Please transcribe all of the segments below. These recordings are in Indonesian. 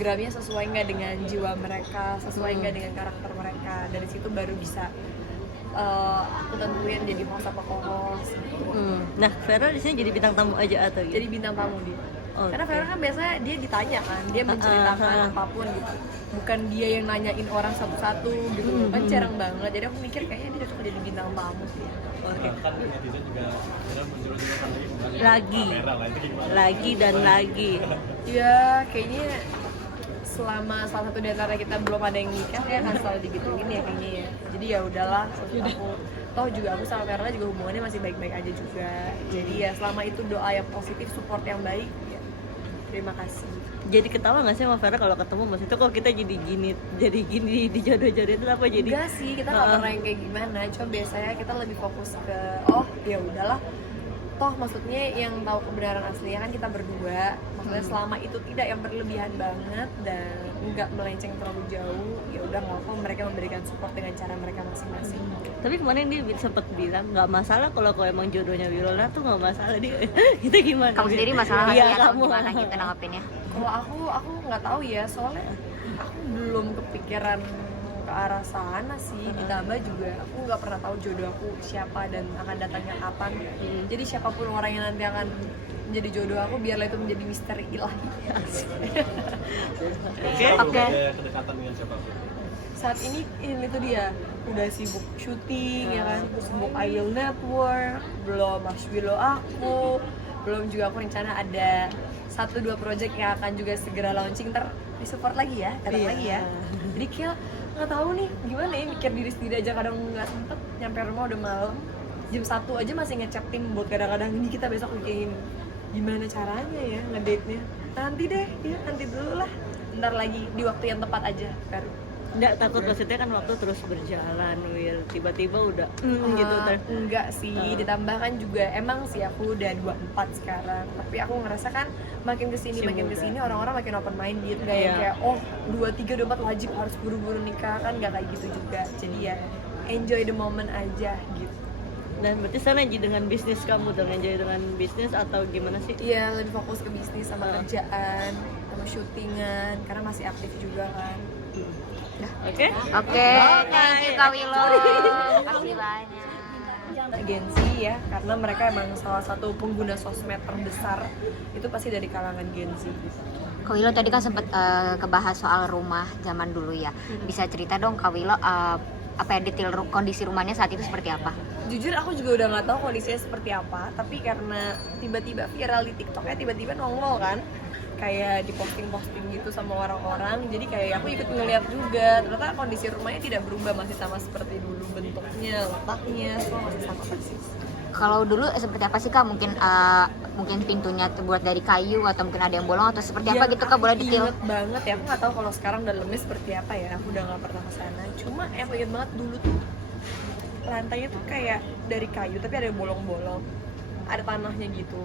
gramnya sesuai nggak dengan jiwa mereka, sesuai nggak dengan karakter mereka. Dari situ baru bisa aku tentuin jadi host apa co-host gitu. Nah, Vera di sini jadi bintang tamu aja atau Jadi bintang tamu dia. Oke. Karena Vera kan biasanya dia ditanya kan, dia menceritakan apapun gitu. Bukan dia yang nanyain orang satu-satu gitu. Kan jarang banget. Jadi aku mikir kayaknya dia cocok jadi bintang tamu sih. Oke. Kan netizen juga muncul-munculkan Lagi dan lagi. Ya kayaknya selama salah satu di antara kita belum ada yang nikah ya kan selalu digituin ya kayaknya ya. Jadi ya udahlah, aku toh juga aku sama Verna juga hubungannya masih baik-baik aja juga. Jadi ya selama itu doa yang positif, support yang baik ya, terima kasih. Jadi ketawa nggak sih sama Vera kalau ketemu? Maksudnya kok kita jadi gini di jodoh-jodoh itu apa jadi? Enggak sih, kita nggak pernah yang kayak gimana. Cuma biasanya kita lebih fokus ke oh ya udahlah. Toh maksudnya yang tahu kebenaran aslinya kan kita berdua. Maksudnya selama itu tidak yang berlebihan banget dan nggak melenceng terlalu jauh, ya udah nggak apa, mereka memberikan support dengan cara mereka masing-masing. Tapi kemarin dia sempat bilang nggak masalah kalau emang jodohnya Wilona tuh nggak masalah dia. Itu gimana? Kamu sendiri masalah Iya, ya, atau kamu gimana gitu nanggapinnya? Kalau aku nggak tahu ya, soalnya aku belum kepikiran ke arah sana sih. Ditambah juga aku nggak pernah tahu jodoh aku siapa dan akan datangnya kapan. Jadi siapapun orang yang nanti akan menjadi jodoh aku, biarlah itu menjadi misteri ilahi. Oke. Kedekatan dengan siapapun. Saat ini tuh dia udah sibuk syuting ya kan, terus sibuk Ail Network, belum Mas Willow aku, belum juga aku rencana ada 1-2 project yang akan juga segera launching, disupport lagi ya, datang lagi ya. Jadi kayak nggak tahu nih gimana ya, mikir diri sendiri aja kadang nggak sempet, nyampe rumah udah malam, jam 1 aja masih ngechat tim buat kadang-kadang ini kita besok bikin gimana caranya ya ngedate-nya. Nanti deh, ya nanti dulu lah, ntar lagi di waktu yang tepat aja baru. Nggak takut maksudnya kan waktu terus berjalan, Will. Tiba-tiba udah gitu Enggak sih, ditambah kan juga emang sih aku udah 24 sekarang. Tapi aku ngerasa kan makin kesini orang-orang makin open minded. Gak yang kayak oh 23, 24 wajib harus buru-buru nikah, kan gak kayak gitu juga. Jadi ya enjoy the moment aja gitu. Dan berarti sana enjoy dengan bisnis kamu, enjoy dengan bisnis atau gimana sih? Iya, lebih fokus ke bisnis sama kerjaan, sama syutingan, karena masih aktif juga kan. Oke? Oke, thank you Kak Willow. Makasih banyak. Agensi ya, karena mereka emang salah satu pengguna sosmed terbesar itu pasti dari kalangan Gen Z gitu. Kak Willow tadi kan sempat kebahas soal rumah zaman dulu ya. Bisa cerita dong Kak Willow apa ya detail kondisi rumahnya saat itu seperti apa? Jujur aku juga udah nggak tahu kondisinya seperti apa, tapi karena tiba-tiba viral di TikToknya, tiba-tiba nongol kan, kayak di posting-posting gitu sama orang-orang, jadi kayak aku ikut ngeliat juga, ternyata kondisi rumahnya tidak berubah, masih sama seperti dulu, bentuknya, letaknya, semua masih sama persis. Kalau dulu seperti apa sih Kak? Mungkin pintunya terbuat dari kayu atau mungkin ada yang bolong atau seperti apa gitu Kak? Boleh detail? Ingat banget ya, aku nggak tahu kalau sekarang dalamnya seperti apa ya, aku udah nggak pernah kesana. Cuma aku ingat banget dulu tuh lantainya tuh kayak dari kayu tapi ada bolong-bolong, ada tanahnya gitu.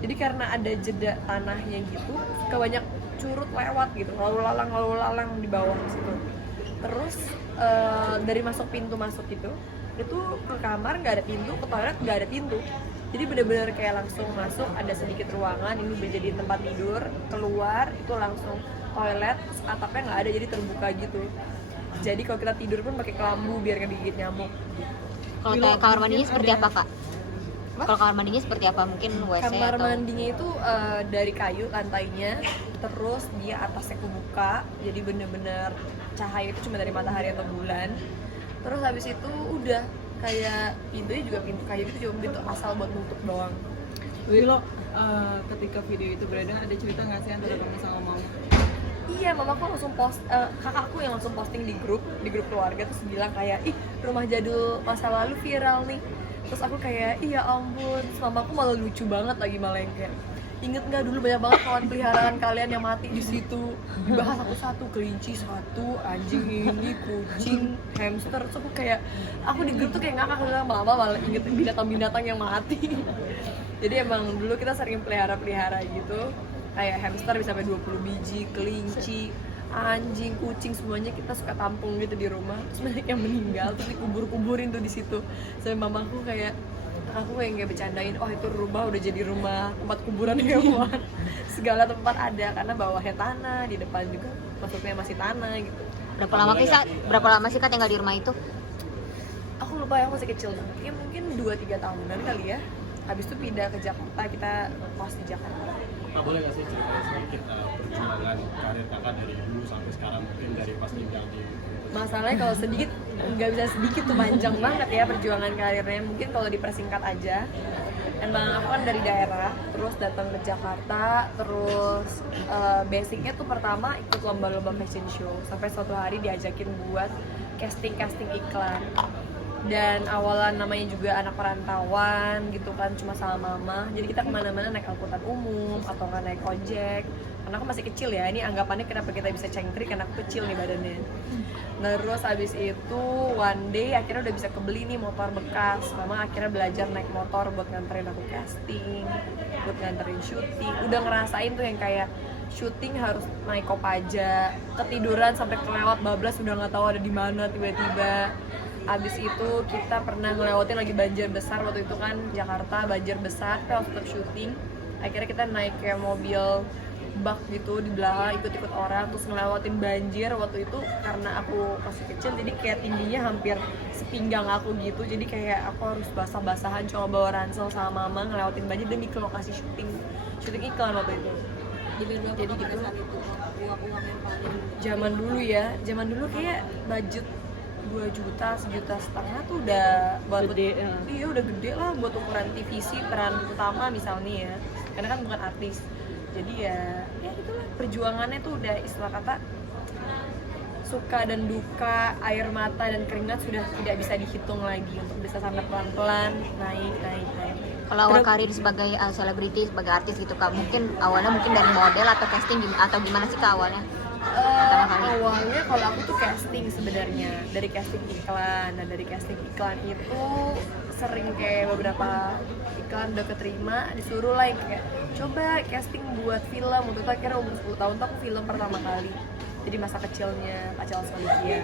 Jadi karena ada jeda tanahnya gitu, banyak curut lewat gitu, lalu lalang di bawah situ. Terus dari pintu masuk gitu, itu ke kamar nggak ada pintu, ke toilet nggak ada pintu. Jadi benar-benar kayak langsung masuk, ada sedikit ruangan, ini menjadi tempat tidur, keluar itu langsung toilet, atapnya nggak ada, jadi terbuka gitu. Jadi kalau kita tidur pun pakai kelambu biar nggak digigit nyamuk. Kalau kamar mandinya seperti apa Kak? Kalau kamar mandinya seperti apa? Mungkin WC Kamar atau? mandinya itu dari kayu lantainya, terus dia atasnya kebuka, jadi bener-bener cahaya itu cuma dari matahari atau bulan. Terus habis itu udah kayak pintunya juga pintu kayu itu, cuma pintu asal buat nutup doang. Willow, ketika video itu beredar ada cerita nggak sih antara kamu sama mama? Iya, mamaku langsung kakakku yang langsung posting di grup keluarga, terus bilang kayak ih rumah jadul masa lalu viral nih. Terus aku kayak iya ampun, terus mamaku malah lucu banget lagi, malah yang kayak inget nggak dulu banyak banget kawan peliharaan kalian yang mati di situ, dibahas satu-satu, kelinci satu, anjing ini, kucing, hamster. Terus aku di grup tuh kayak ngakak, mama malah inget binatang-binatang yang mati. Jadi emang dulu kita sering pelihara gitu, kayak hamster bisa sampai 20 biji, kelinci, anjing, kucing, semuanya kita suka tampung gitu di rumah. Terus banyak yang meninggal, terus dikubur-kuburin tuh di situ. Sampai mamaku kayak aku kayak bercandain, oh itu rumah udah jadi rumah tempat kuburan hewan. Segala tempat ada, karena bawahnya tanah, di depan juga masuknya masih tanah gitu. Berapa lama sih Kak tinggal di rumah itu? Aku lupa, aku masih kecil banget, ya mungkin 2-3 tahunan kali ya. Habis itu pindah ke Jakarta, kita kos di Jakarta. Kak, boleh nggak sih ceritain sedikit perjuangan karir kakak dari dulu sampai sekarang, mungkin dari pas tinggal di Masalahnya kalau sedikit, nggak bisa sedikit tuh, panjang banget ya perjuangan karirnya. Mungkin kalau dipersingkat aja, emang aku kan dari daerah, terus datang ke Jakarta, terus basicnya tuh pertama ikut lomba-lomba fashion show, sampai suatu hari diajakin buat casting iklan. Dan awalan namanya juga anak perantauan gitu kan, cuma sama mama, jadi kita kemana-mana naik angkutan umum atau nggak naik ojek, karena aku masih kecil ya, ini anggapannya kenapa kita bisa cengkrik karena aku kecil nih badannya. Terus abis itu one day akhirnya udah bisa kebeli nih motor bekas, mama akhirnya belajar naik motor buat nganterin aku casting, buat nganterin syuting. Udah ngerasain tuh yang kayak syuting harus naik Kopaja, ketiduran sampai kelewat bablas, udah nggak tahu ada di mana tiba-tiba. Abis itu kita pernah ngelewatin lagi banjir besar, waktu itu kan Jakarta banjir besar, tapi waktu syuting akhirnya kita naik kayak mobil bak gitu di belakang, ikut-ikut orang, terus ngelewatin banjir. Waktu itu karena aku masih kecil, jadi kayak tingginya hampir sepinggang aku gitu, jadi kayak aku harus basah-basahan cuma bawa ransel sama mama ngelewatin banjir demi ke lokasi syuting iklan waktu itu. Jadi gitu. Zaman dulu kayak budget 2 juta, 1,5 juta tuh udah buat Gede, ya. Iya udah gede lah buat ukuran TVC peran utama misalnya ya, karena kan bukan artis. Jadi ya itulah perjuangannya tuh udah istilah kata suka dan duka, air mata dan keringat sudah tidak bisa dihitung lagi untuk bisa sampai pelan-pelan naik. Kalau awal karir sebagai selebriti, sebagai artis gitu Kak, mungkin awalnya dari model atau casting atau gimana sih Kak awalnya? Awalnya kalau aku tuh casting sebenarnya, dari casting iklan. Nah dari casting iklan itu sering kayak beberapa iklan udah keterima, disuruh lah kayak coba casting buat film. Waktu itu akhirnya umur 10 tahun tuh aku film pertama kali, jadi masa kecilnya Pacal Salikia.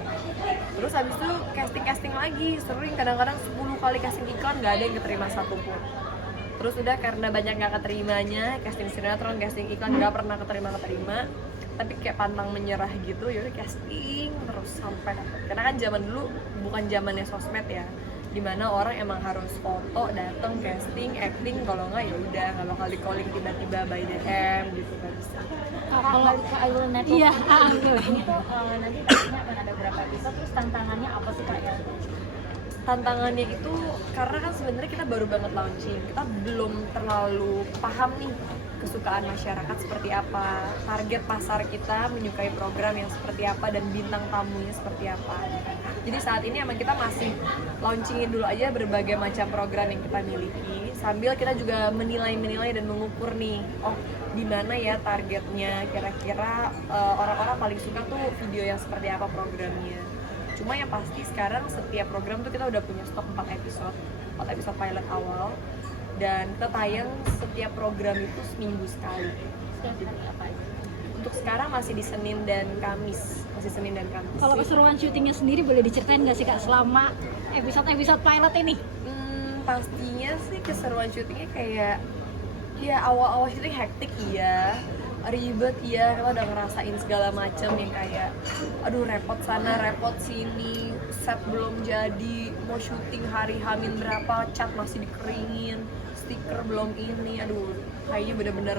Terus habis itu casting lagi, sering kadang-kadang 10 kali casting iklan nggak ada yang keterima satupun. Terus udah karena banyak nggak keterimanya, casting sinetron, casting iklan nggak pernah keterima, tapi kayak pantang menyerah gitu, yaudah casting terus sampai dapet. Karena kan zaman dulu bukan zamannya sosmed ya, dimana orang emang harus foto, dateng, casting, acting, kalau nggak ya udah nggak bakal di calling tiba-tiba by DM gitu kan. Kalau ke I Will Network ini tuh nanti pastinya akan ada berapa episode, terus tantangannya apa sih Kak ya? Tantangannya itu karena kan sebenarnya kita baru banget launching, kita belum terlalu paham nih kesukaan masyarakat seperti apa, target pasar kita menyukai program yang seperti apa, dan bintang tamunya seperti apa. Jadi saat ini emang kita masih launchingin dulu aja berbagai macam program yang kita miliki, sambil kita juga menilai dan mengukur nih, oh di mana ya targetnya, kira-kira orang-orang paling suka tuh video yang seperti apa programnya. Cuma yang pasti sekarang setiap program tuh kita udah punya stok 4 episode pilot awal, dan kita tayang setiap program itu seminggu sekali. Untuk sekarang masih di Senin dan Kamis. Kalau keseruan syutingnya sendiri boleh diceritain nggak sih Kak selama episode pilot ini? Pastinya sih keseruan syutingnya kayak ya awal syuting hektik iya, ribet iya, kita udah ngerasain segala macam yang kayak aduh repot sana repot sini, set belum jadi, mau syuting hari H-min berapa, cat masih dikeringin, stiker belum ini, aduh kayaknya bener-bener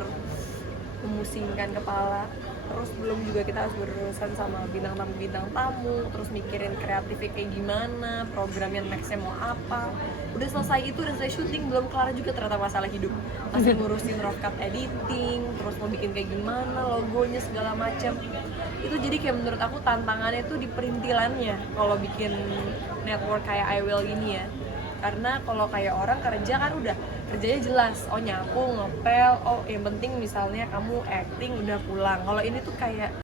memusingkan kepala. Terus belum juga kita harus berurusan sama bintang tamu, terus mikirin kreatifnya kayak gimana, program yang nextnya mau apa. Udah selesai syuting, belum kelar juga ternyata masalah hidup, masih ngurusin rough cut editing, terus mau bikin kayak gimana logonya segala macam. Itu jadi kayak menurut aku tantangannya tuh di perintilannya kalau bikin network kayak I Will ini ya. Karena kalau kayak orang kerja kan udah kerjanya jelas, oh nyapu, ngepel, oh yang penting misalnya kamu acting udah pulang. Kalau ini tuh kayak